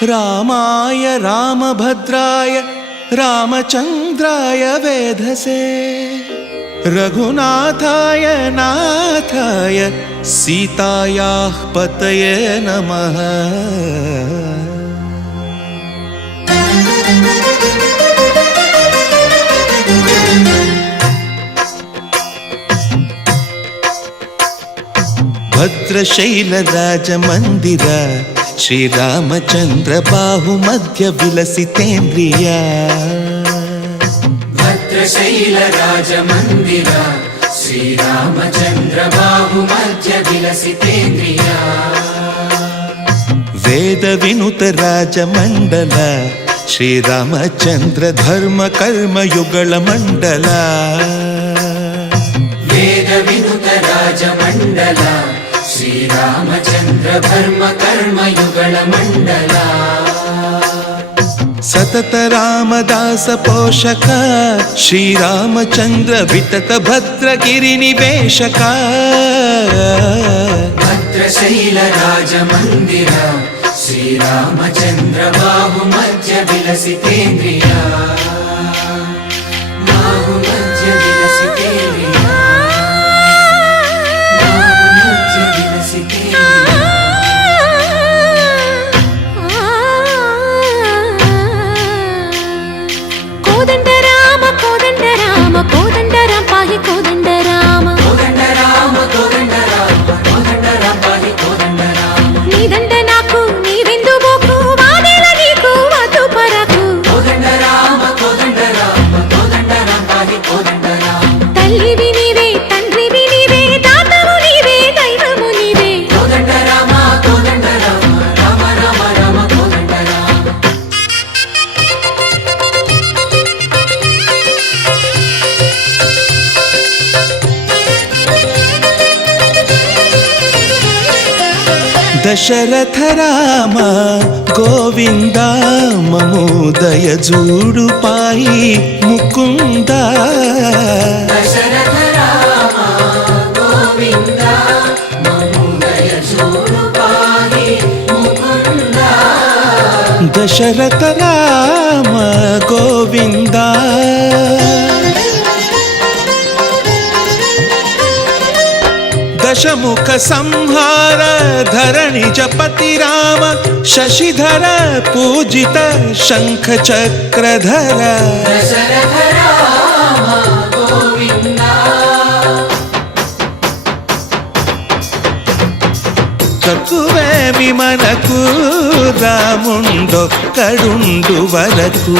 रामाय रामभद्राय रामचन्द्राय वेधसे रघुनाथाय नाथाय सीतायाः पतये नमः। भद्रशैलराजमन्दिर श्रीरामचन्द्र बाहुमध्य विलसितेन्द्रिया। भद्रशैलराजमन्दिर श्रीरामचन्द्र बाहुमध्य विलसितेन्द्रिया। वेदविनुत राजमण्डल श्रीरामचन्द्र धर्म कर्म युगल मण्डल। वेदविनुत राजमण्डल श्रीरामचन्द्र धर्म कर्म युगल मण्डल। सतत रामदास पोषक श्रीरामचन्द्र वितत भद्रगिरि निवेशक। भद्रशैलराजमन्दिर श्रीरामचन्द्र बाहुमध्य विलसितेन्द्रिया। बाहुमध्य विलसितेन्द्रिया। बाहुमध्य विलसितेन्द्रिया। कोदंड राम पाहि कोदंड राम। कोदंड राम पाहि कोदंड राम। नी దండ నాకు నీవెందు బోకు వాదేల నీకు వద్దు పరకు। కోదండ రామ పాहि కోదండ రామ। తల్లివి నీవే తండ్రివి నీవే దాతవు నీవే దైవము నీవే। కోదండ రామ రామ రామ రామ కోదండ రామ। दशरथ राम गोविंद ममो दय जूडु पाई मुकुंद। दशरथ राम गोविंद ममो दय जूडु पाई मुकुंद। दशरथ राम गोविंद दशमुख संहार धरणि जपति राम शशिधर पूजित शंख चक्रधर। दशरथ राम गोविंद तकुवेमि मनकु रामुंडొక్కడుండు వరకు।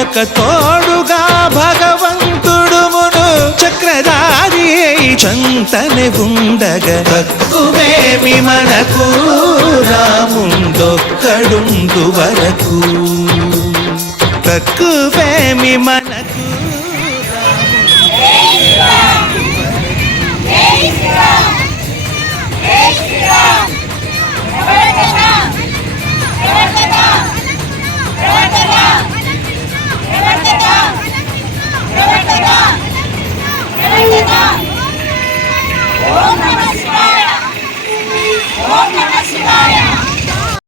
ఒక తోడుగా భగవంతుడు మును చక్రధారి చంతనే ఉండగా తక్కువేమి మనకు రాముండొక్కడుండు వరకు। తక్కువేమి మనకు జై శ్రీరామ్